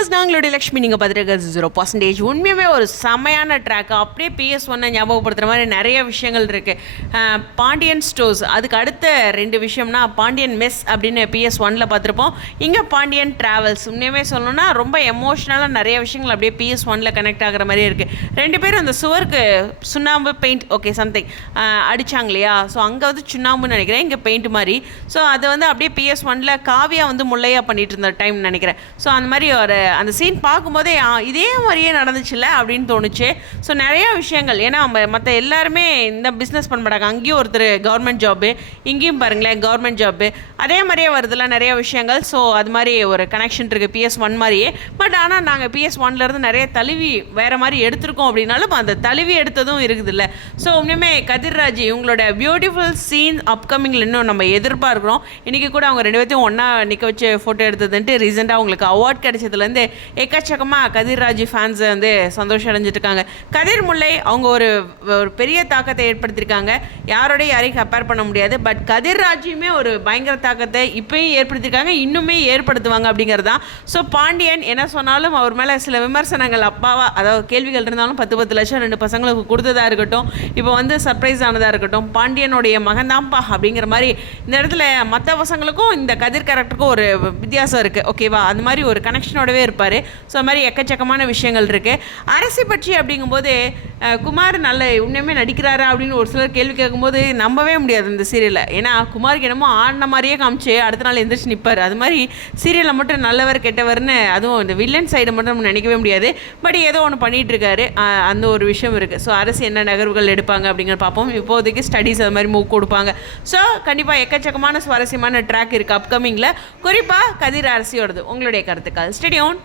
Viewers நாங்களுடைய Lakshmi நீங்கள் பார்த்துருக்க zero percentage உண்மையுமே ஒரு செமையான ட்ராக் அப்படியே பிஎஸ் ஒன்னை ஞாபகப்படுத்துகிற மாதிரி நிறைய விஷயங்கள் இருக்குது பாண்டியன் ஸ்டோர்ஸ் அதுக்கு அடுத்த ரெண்டு விஷயம்னா பாண்டியன் மெஸ் அப்படின்னு பிஎஸ் ஒனில் பார்த்துருப்போம். இங்கே பாண்டியன் ட்ராவல்ஸ் உண்மையுமே சொல்லணும்னா ரொம்ப எமோஷ்னலாக நிறைய விஷயங்கள் அப்படியே பிஎஸ் ஒனில் கனெக்ட் ஆகிற மாதிரி இருக்குது ரெண்டு பேரும் அந்த சுவருக்கு சுண்ணாம்பு பெயிண்ட் ஓகே சம்திங் அடித்தாங்க இல்லையா? ஸோ அங்கே வந்து சுண்ணாம்புன்னு நினைக்கிறேன். இங்கே பெயிண்ட் மாதிரி. ஸோ அது வந்து அப்படியே பிஎஸ் ஒனில் காவியாக வந்து முள்ளையாக பண்ணிட்டு இருந்த டைம் நினைக்கிறேன். ஸோ அந்த மாதிரி ஒரு அந்த சீன் பார்க்கும்போதே இதே மாதிரியே நடந்துச்சுல்ல? அப்படின்னு தோணுச்சு. ஸோ நிறைய விஷயங்கள். ஏன்னா நம்ம மற்ற எல்லாருமே இந்த பிஸ்னஸ் பண்ண மாட்டாங்க. அங்கேயும் ஒருத்தர் கவர்மெண்ட் ஜாப்பு இங்கேயும் பாருங்களேன் கவர்மெண்ட் ஜாப்பு அதே மாதிரியே வருதுல நிறைய விஷயங்கள். ஸோ அது மாதிரி ஒரு கனெக்ஷன் இருக்குது பிஎஸ் ஒன் மாதிரியே. பட் ஆனால் நாங்கள் பிஎஸ் ஒன்லேருந்து நிறைய தழுவி வேறு மாதிரி எடுத்திருக்கோம் அப்படின்னாலும் அந்த தழுவி எடுத்ததும் இருக்குதுல்ல. ஸோ உண்மையுமே கதிர்ராஜ் இவங்களோட பியூட்டிஃபுல் சீன் அப்கமிங்கில் இன்னும் நம்ம எதிர்பார்க்குறோம். இன்றைக்கி கூட அவங்க ரெண்டு பேர்த்தையும் ஒன்றா நிற்க வச்சு ஃபோட்டோ எடுத்ததுன்ட்டு ரீசெண்டாக அவங்களுக்கு அவார்ட் கிடைச்சதுலேருந்து எக்கச்சக்கமாக கதிர்ராஜ் ஃபேன்ஸை வந்து சந்தோஷம் அடைஞ்சிட்ருக்காங்க. கதிர் முல்லை அவங்க ஒரு ஒரு பெரிய தாக்கத்தை ஏற்படுத்தியிருக்காங்க யாரோட யாரையும் கம்பேர் பண்ண முடியாது. பட் கதிர் ராஜியுமே ஒரு பயங்கர தாக்கத்தை இப்போயும் ஏற்படுத்தியிருக்காங்க இன்னுமே ஏற்படுத்துவாங்க அப்படிங்கிறது தான். ஸோ பாண்டியன் என்ன சொன்னாலும் அவர் மேலே சில விமர்சனங்கள் அப்பாவா அதாவது கேள்விகள் இருந்தாலும் பத்து பத்து லட்சம் ரெண்டு பசங்களுக்கு கொடுத்ததாக இருக்கட்டும் இப்போ வந்து சர்ப்ரைஸ் ஆனதாக இருக்கட்டும் பாண்டியனுடைய மகன்தான்ப்பா அப்படிங்கிற மாதிரி இந்த இடத்துல மற்ற பசங்களுக்கும் இந்த கதிர் கேரக்டருக்கும் ஒரு வித்தியாசம் இருக்குது ஓகேவா அந்த மாதிரி ஒரு கனெக்ஷனோடவே இருப்பார். ஸோ மாதிரி எக்கச்சக்கமான விஷயங்கள் இருக்குது அரசு பற்றி அப்படிங்கும்போது குமார் நல்ல உண்மையுமே நடிக்கிறாரா அப்படின்னு ஒரு சிலர் கேள்வி கேட்கும்போது நம்பவே முடியாது இந்த சீரியலில் ஏன்னா குமாருக்கு என்னமோ ஆடின மாதிரியே காமிச்சு அடுத்த நாள் எந்திரிச்சு நிற்பார் அது மாதிரி சீரியலில் மட்டும் நல்லவர் கெட்டவர்னு அதுவும் இந்த வில்லன் சைடை மட்டும் நம்ம நினைக்கவே முடியாது. பட் ஏதோ ஒன்று பண்ணிகிட்டு இருக்காரு. அந்த ஒரு விஷயம் இருக்குது ஸோ அரசு என்ன நகர்வுகள் எடுப்பாங்க அப்படிங்கிறத பார்ப்போம். இப்போதைக்கு ஸ்டடீஸ் அது மாதிரி மூவ் கொடுப்பாங்க. ஸோ கண்டிப்பாக எக்கச்சக்கமான சுவாரஸ்யமான ட்ராக் இருக்குது அப்கமிங்கில் குறிப்பாக கதிர் அரசியோடது. உங்களுடைய கருத்துக்கள். ஸ்டெடியோன்